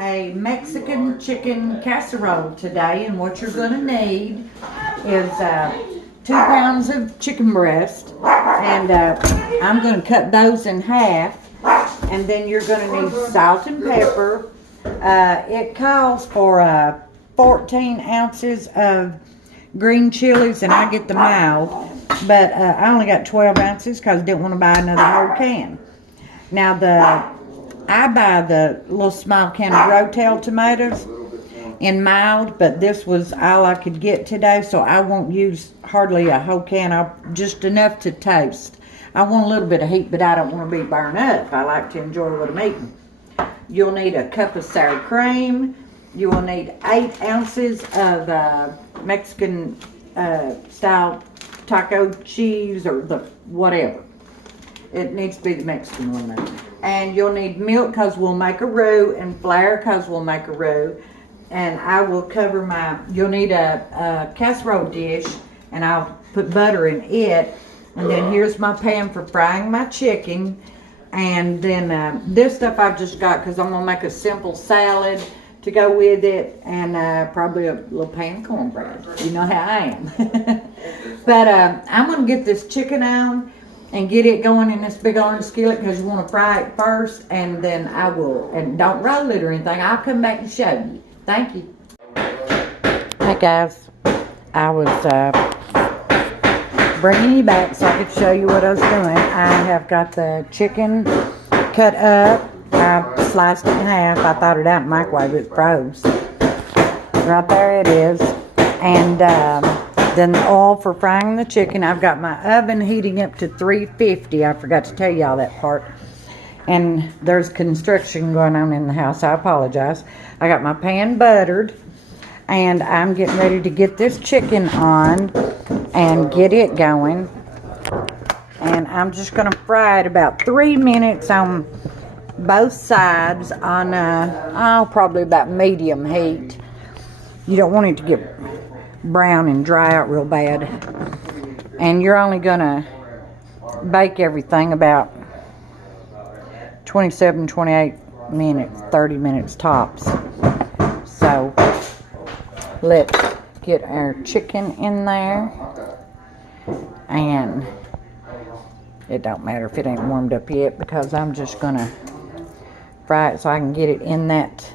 a Mexican chicken casserole today, and what you're going to need is 2 pounds of chicken breast, and I'm going to cut those in half, and then you're going to need salt and pepper. It calls for 14 ounces of green chilies, and I get the mild, but I only got 12 ounces because I didn't want to buy another whole can. Now I buy the little small can of Rotel tomatoes in mild, but this was all I could get today, so I won't use hardly a whole can, just enough to taste. I want a little bit of heat, but I don't want to be burned up. I like to enjoy what I'm eating. You'll need a cup of sour cream. You will need 8 ounces of Mexican style taco cheese, or the whatever. It needs to be the Mexican one though. And you'll need milk because we'll make a roux, and flour because we'll make a roux. And I will cover you'll need a casserole dish, and I'll put butter in it. And then here's my pan for frying my chicken. And then this stuff I've just got because I'm going to make a simple salad to go with it, and probably a little pan of cornbread. You know how I am. But I'm going to get this chicken on and get it going in this big orange skillet because you want to fry it first, and then I will, and don't roll it or anything. I'll come back and show you. Thank you. Hey guys, I was bringing you back so I could show you what I was doing. I have got the chicken cut up. I sliced it in half. I thawed it out in the microwave. It froze. Right there it is. And then the oil for frying the chicken. I've got my oven heating up to 350. I forgot to tell y'all that part. And there's construction going on in the house. I apologize. I got my pan buttered. And I'm getting ready to get this chicken on and get it going. And I'm just going to fry it about 3 minutes on both sides on probably about medium heat. You don't want it to get brown and dry out real bad. And you're only going to bake everything about 27, 28 minutes, 30 minutes tops. So let's get our chicken in there. And it don't matter if it ain't warmed up yet, because I'm just going to fry it so I can get it in that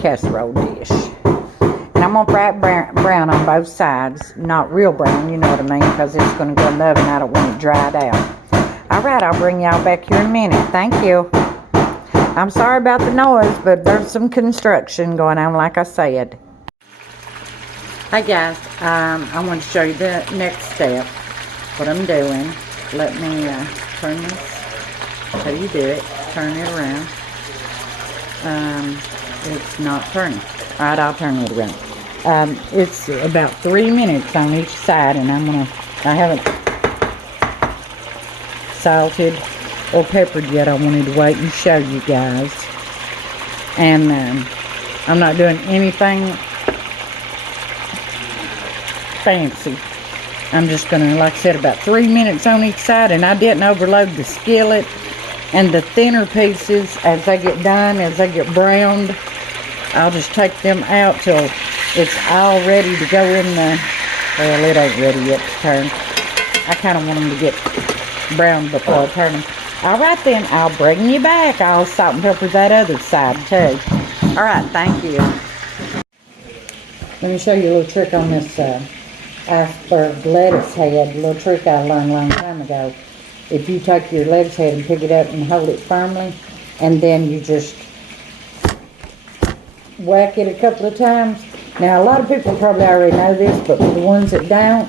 casserole dish. And I'm going to fry it brown on both sides. Not real brown, you know what I mean, because it's going to go in the oven. I don't want it dried out. Alright, I'll bring y'all back here in a minute. Thank you. I'm sorry about the noise, but there's some construction going on, like I said. Hey guys, I want to show you the next step, what I'm doing. Let me turn this. How do you do it? Turn it around. It's not turning. Alright, I'll turn it around. It's about 3 minutes on each side, and I haven't salted or peppered yet. I wanted to wait and show you guys. And I'm not doing anything fancy. I'm just gonna, like I said, about 3 minutes on each side, and I didn't overload the skillet. And the thinner pieces, as they get done, as they get browned, I'll just take them out till it's all ready to go in the, well, it ain't ready yet to turn. I kind of want them to get browned before I turn them. Alright then, I'll bring you back. I'll salt and pepper that other side too. Alright, thank you. Let me show you a little trick on this iceberg lettuce head. A little trick I learned a long time ago. If you take your lettuce head and pick it up and hold it firmly, and then you just whack it a couple of times. Now, a lot of people probably already know this, but for the ones that don't,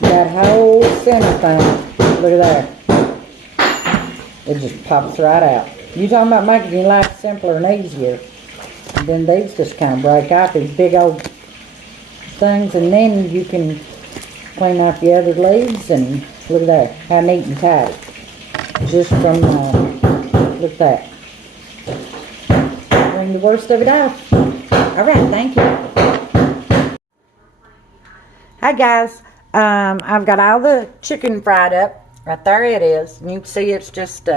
that whole center thing, look at that. It just pops right out. You talking about making your life simpler and easier. And then these just kind of break off, these big old things, and then you can clean off the other leaves, and look at that, how neat and tight. Just from, look at that. Bring the worst of it off. Alright, thank you. Hi guys, I've got all the chicken fried up. Right there it is. And you can see it's just,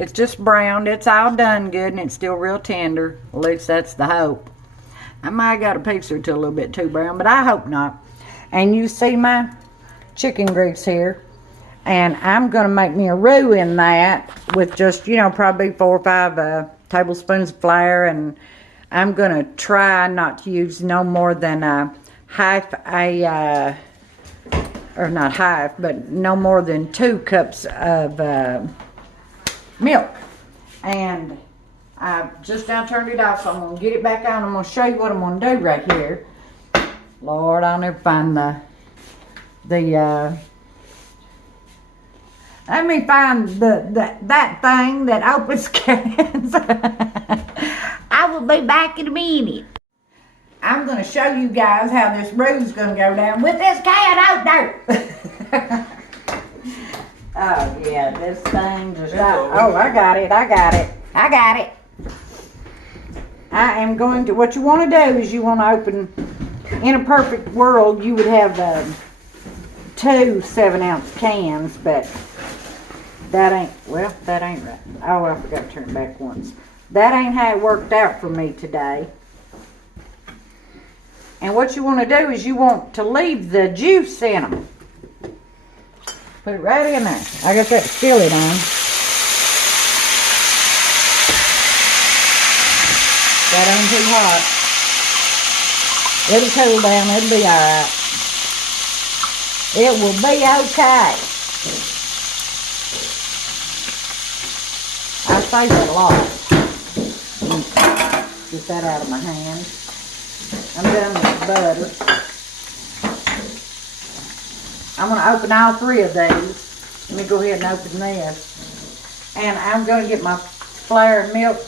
It's just browned. It's all done good, and it's still real tender. At least that's the hope. I might have got a piece or two a little bit too brown, but I hope not. And you see my chicken grease here. And I'm going to make me a roux in that with just, you know, probably 4 or 5 tablespoons of flour. And I'm going to try not to use no more than or not half, but no more than 2 cups of milk. And I've just now turned it off, so I'm going to get it back on. I'm going to show you what I'm going to do right here. Lord, I'll never find let me find that thing that opens cans. I will be back in a minute. I'm going to show you guys how this roux is going to go down with this can opener. Oh, yeah, this thing just... Oh, I got it. I am going to... What you want to do is you want to open... In a perfect world, you would have 2 7-ounce cans, but... That ain't right. Oh, I forgot to turn it back once. That ain't how it worked out for me today. And what you want to do is you want to leave the juice in them. Put it right in there. I got that skillet on. That ain't too hot. It'll cool down. It'll be alright. It will be okay. I say that a lot. Get that out of my hand. I'm done with the butter. I'm going to open all 3 of these. Let me go ahead and open this. And I'm going to get my flour and milk.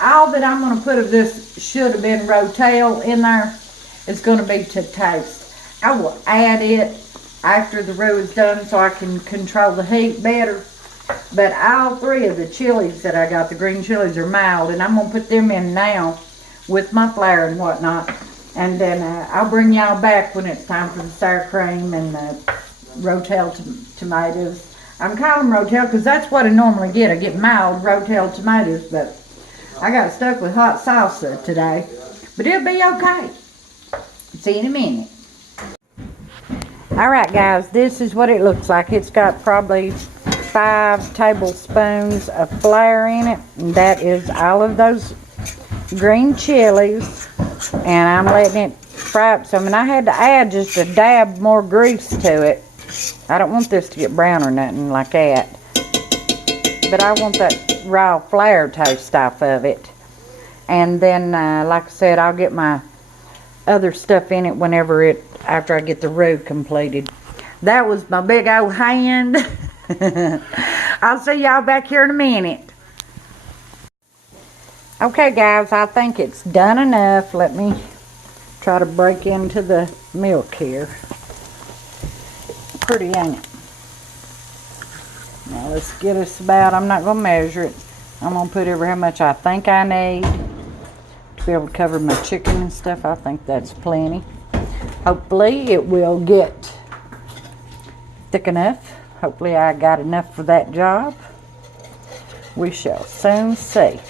All that I'm going to put of this should have been Rotel in there. It's going to be to taste. I will add it after the roux is done so I can control the heat better. But all 3 of the chilies that I got, the green chilies, are mild. And I'm going to put them in now with my flour and whatnot. And then I'll bring y'all back when it's time for the sour cream and the Rotel tomatoes. I'm calling them Rotel because that's what I normally get. I get mild Rotel tomatoes. But I got stuck with hot salsa today. But it'll be okay. See you in a minute. Alright guys, this is what it looks like. It's got probably 5 tablespoons of flour in it, and that is all of those green chilies, and I'm letting it fry up some. And I had to add just a dab more grease to it. I don't want this to get brown or nothing like that, but I want that raw flour taste off of it. And then like I said, I'll get my other stuff in it after I get the roux completed. That was my big old hand. I'll see y'all back here in a minute. Okay guys, I think it's done enough. Let me try to break into the milk here. Pretty, ain't it? Now let's get us about, I'm not going to measure it. I'm going to put over how much I think I need to be able to cover my chicken and stuff. I think that's plenty. Hopefully it will get thick enough. Hopefully I got enough for that job. We shall soon see.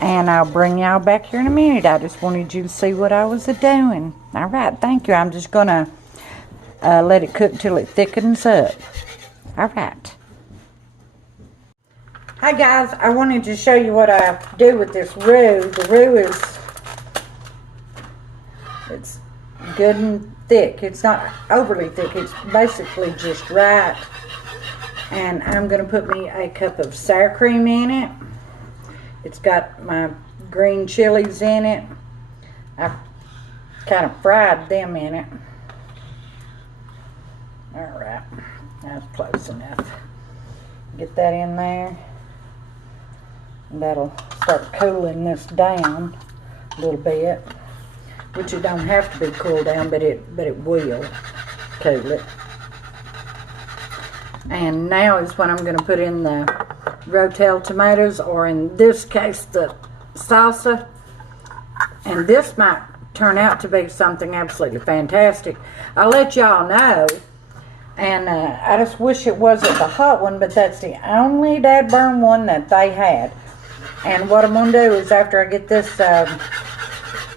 And I'll bring y'all back here in a minute. I just wanted you to see what I was doing. Alright, thank you. I'm just going to let it cook till it thickens up. Alright. Hi guys, I wanted to show you what I do with this roux. The roux it's good and thick. It's not overly thick. It's basically just right. And I'm going to put me a cup of sour cream in it. It's got my green chilies in it. I've kind of fried them in it. Alright, that's close enough. Get that in there. And that'll start cooling this down a little bit. Which it don't have to be cooled down, but it will cool it. And now is when I'm going to put in the Rotel tomatoes, or in this case the salsa. And this might turn out to be something absolutely fantastic. I'll let y'all know And I just wish it wasn't the hot one, but that's the only dadburn one that they had. And what I'm going to do is after I get this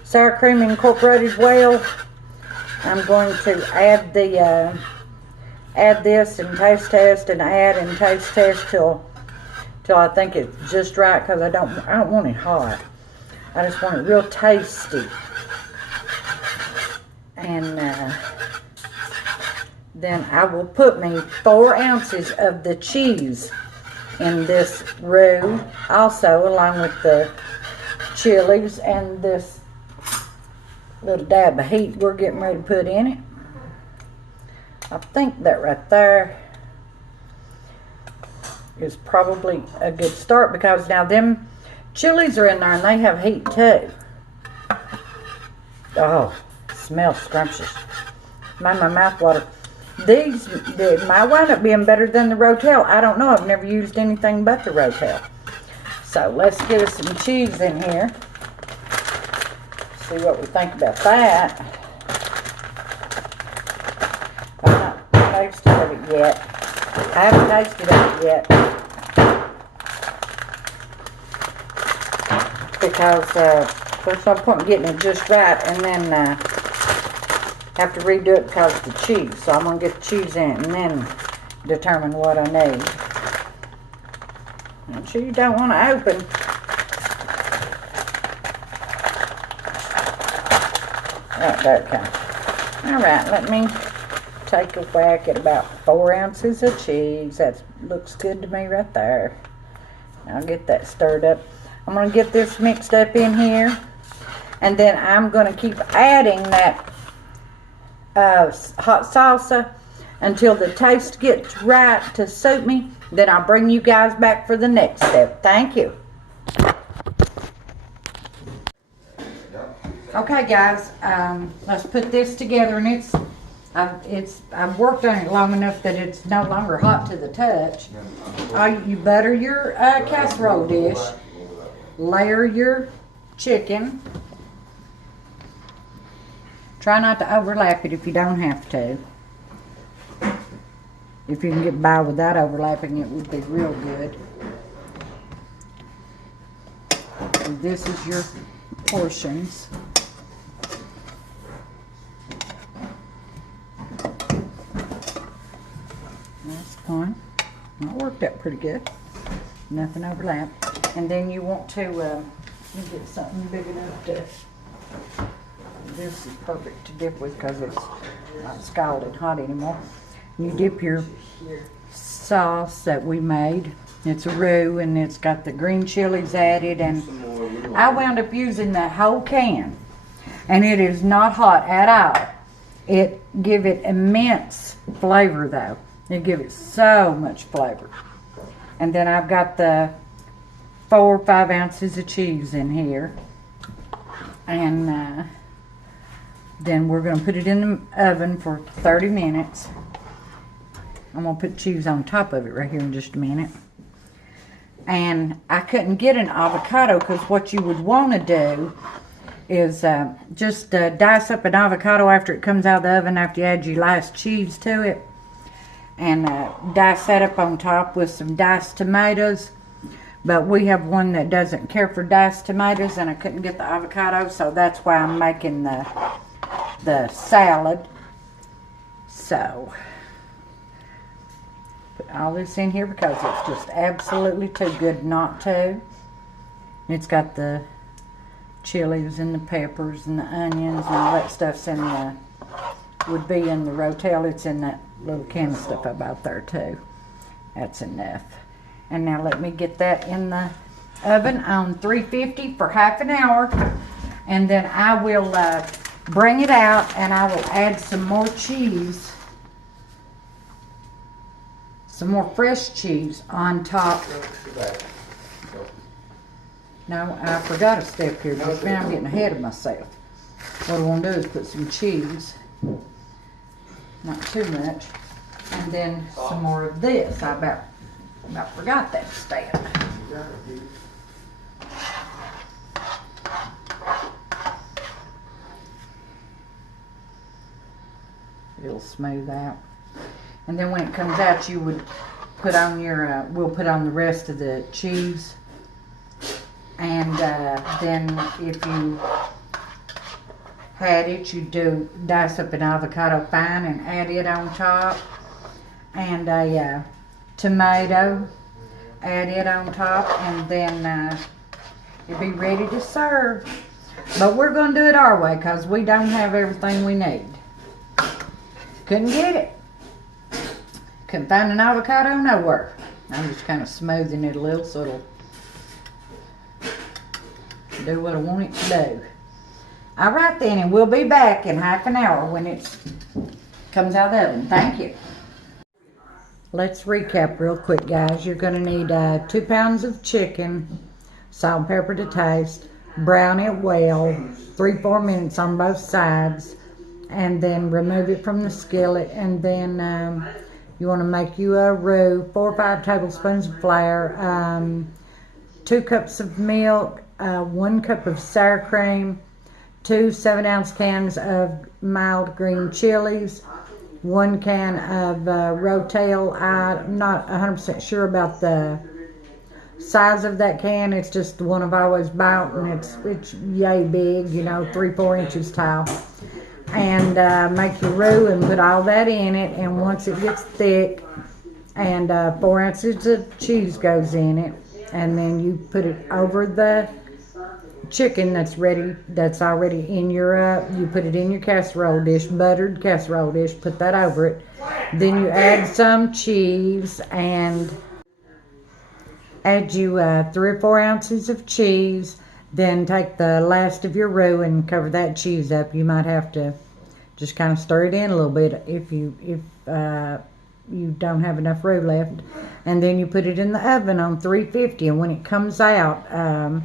sour cream incorporated well, I'm going to add the add this and taste test and add and taste test till I think it's just right, because I don't want it hot. I just want it real tasty. And then I will put me 4 ounces of the cheese in this roux, also along with the chilies and this little dab of heat we're getting ready to put in it. I think that right there is probably a good start, because now them chilies are in there and they have heat too. Oh, smells scrumptious. Made my mouth water. These might wind up being better than the Rotel. I don't know. I've never used anything but the Rotel. So let's get us some cheese in here. See what we think about that. I've not tasted of it yet. I haven't tasted of it yet. Because there's no point in getting it just right and then have to redo it because of the cheese. So I'm going to get the cheese in and then determine what I need. Make sure you don't want to open. Right, there it comes. Alright, let me take a whack at about 4 ounces of cheese. That looks good to me right there. I'll get that stirred up. I'm going to get this mixed up in here. And then I'm going to keep adding that hot salsa until the taste gets right to suit me. Then I'll bring you guys back for the next step. Thank you. Okay guys, let's put this together, and I've worked on it long enough that it's no longer hot to the touch. You butter your casserole dish, layer your chicken. Try not to overlap it if you don't have to. If you can get by without overlapping, it would be real good. And this is your portions. That's fine. That worked out pretty good. Nothing overlapped. And then you want to get something big enough to... This is perfect to dip with because it's not scalding hot anymore. You dip your sauce that we made. It's a roux and it's got the green chilies added, and I wound up using the whole can, and it is not hot at all. It give it immense flavor though. It give it so much flavor. And then I've got the 4 or 5 ounces of cheese in here, and then we're going to put it in the oven for 30 minutes. I'm going to put cheese on top of it right here in just a minute. And I couldn't get an avocado because what you would want to do is just dice up an avocado after it comes out of the oven, after you add your last cheese to it. And dice that up on top with some diced tomatoes. But we have one that doesn't care for diced tomatoes, and I couldn't get the avocado, so that's why I'm making the salad. So put all this in here because it's just absolutely too good not to. It's got the chilies and the peppers and the onions and all that stuff's in the, would be in the Rotel. It's in that little can of stuff about there too. That's enough. And now let me get that in the oven on 350 for half an hour, and then I will bring it out and I will add some more cheese, some more fresh cheese on top. No, I forgot a step here, but now I'm getting ahead of myself. What I want to do is put some cheese, not too much, and then some more of this. I about forgot that step. It'll smooth out. And then when it comes out, you would put on your, we'll put on the rest of the cheese. And then if you had it, you dice up an avocado fine and add it on top. And a tomato, add it on top, and then it'll be ready to serve. But we're going to do it our way because we don't have everything we need. Couldn't get it. Couldn't find an avocado nowhere. I'm just kind of smoothing it a little so it'll do what I want it to do. Alright then, and we'll be back in half an hour when it comes out of the oven. Thank you. Let's recap real quick, guys. You're going to need 2 pounds of chicken, salt and pepper to taste, brown it well, 3-4 minutes on both sides, and then remove it from the skillet. And then you want to make you a roux, 4 or 5 tablespoons of flour, 2 cups of milk, 1 cup of sour cream, 2 7-ounce cans of mild green chilies, 1 can of Rotel. I'm not 100% sure about the size of that can. It's just the one I've always bought, and it's yay big, you know, 3-4 inches tall. And make your roux and put all that in it. And once it gets thick, and 4 ounces of cheese goes in it, and then you put it over the chicken that's ready, that's already in your, you put it in your casserole dish, buttered casserole dish, put that over it. Then you add some cheese and add you 3 or 4 ounces of cheese. Then take the last of your roux and cover that cheese up. You might have to just kind of stir it in a little bit if you don't have enough roux left. And then you put it in the oven on 350, and when it comes out,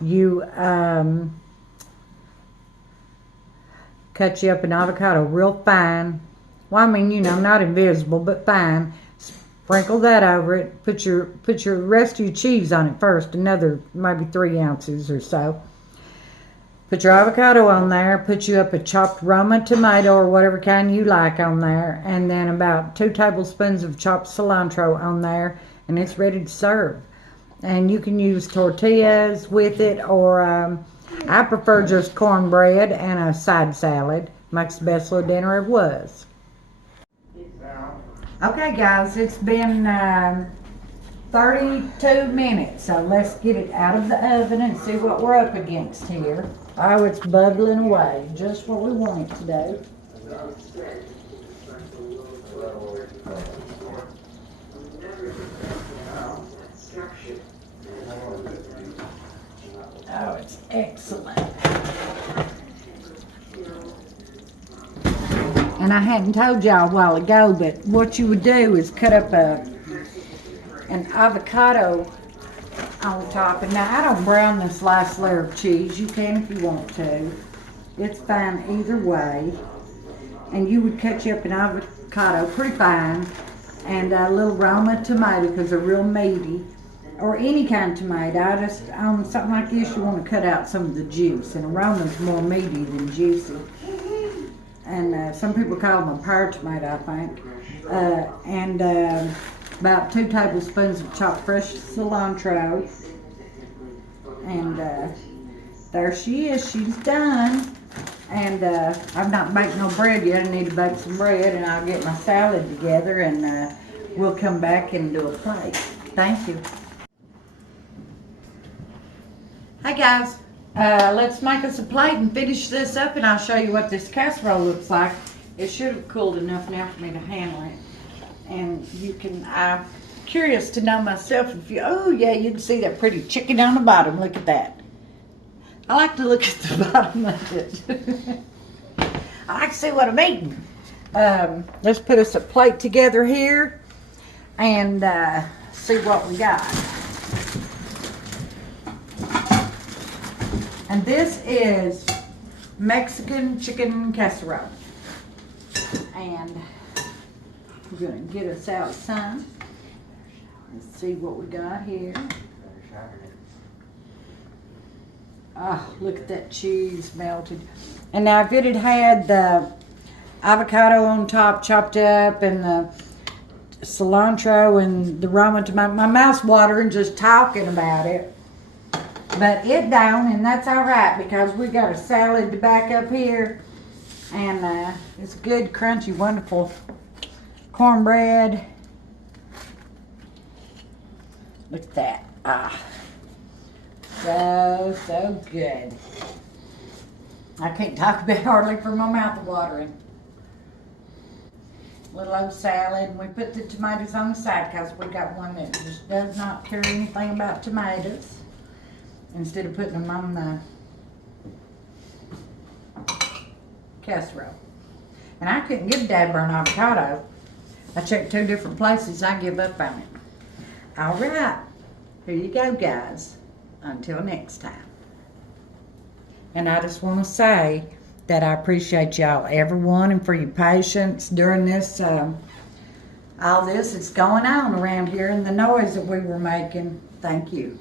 you cut you up an avocado real fine. Well, I mean, you know, not invisible, but fine. Sprinkle that over it. Put your rest of your cheese on it first, another maybe 3 ounces or so. Put your avocado on there. Put you up a chopped Roma tomato or whatever kind you like on there, and then about 2 tablespoons of chopped cilantro on there, and it's ready to serve. And you can use tortillas with it, or I prefer just cornbread and a side salad. Makes the best little dinner it was. Okay, guys, it's been 32 minutes, so let's get it out of the oven and see what we're up against here. Oh, it's bubbling away, just what we want it to do. Oh, it's excellent. And I hadn't told y'all a while ago, but what you would do is cut up an avocado on top. And now I don't brown this last layer of cheese. You can if you want to. It's fine either way. And you would cut you up an avocado pretty fine, and a little Roma tomato because they're real meaty. Or any kind of tomato. On something like this, you want to cut out some of the juice. And a Roma's more meaty than juicy. And some people call them a pear tomato, I think. And about 2 tablespoons of chopped fresh cilantro. And there she is. She's done. And I've not baked no bread yet. I need to bake some bread, and I'll get my salad together, and we'll come back and do a plate. Thank you. Hi guys, let's make us a plate and finish this up, and I'll show you what this casserole looks like. It should have cooled enough now for me to handle it. And you can, I'm curious to know myself if you, oh yeah, you can see that pretty chicken on the bottom. Look at that. I like to look at the bottom of it. I like to see what I'm eating. Let's put us a plate together here and see what we got. And this is Mexican chicken casserole. And we're going to get us out some. Let's see what we got here. Oh, look at that cheese melted. And now if it had had the avocado on top chopped up and the cilantro and the Roma tomato. My mouth's watering just talking about it. But it don't, and that's all right because we got a salad to back up here. And it's good, crunchy, wonderful cornbread. Look at that. So good. I can't talk about it hardly for my mouth watering. Little old salad, and we put the tomatoes on the side because we got one that just does not care anything about tomatoes. Instead of putting them on the casserole. And I couldn't get dad burn avocado. I checked 2 different places. I give up on it. All right. Here you go, guys. Until next time. And I just want to say that I appreciate y'all, everyone, and for your patience during this, all this that's going on around here and the noise that we were making. Thank you.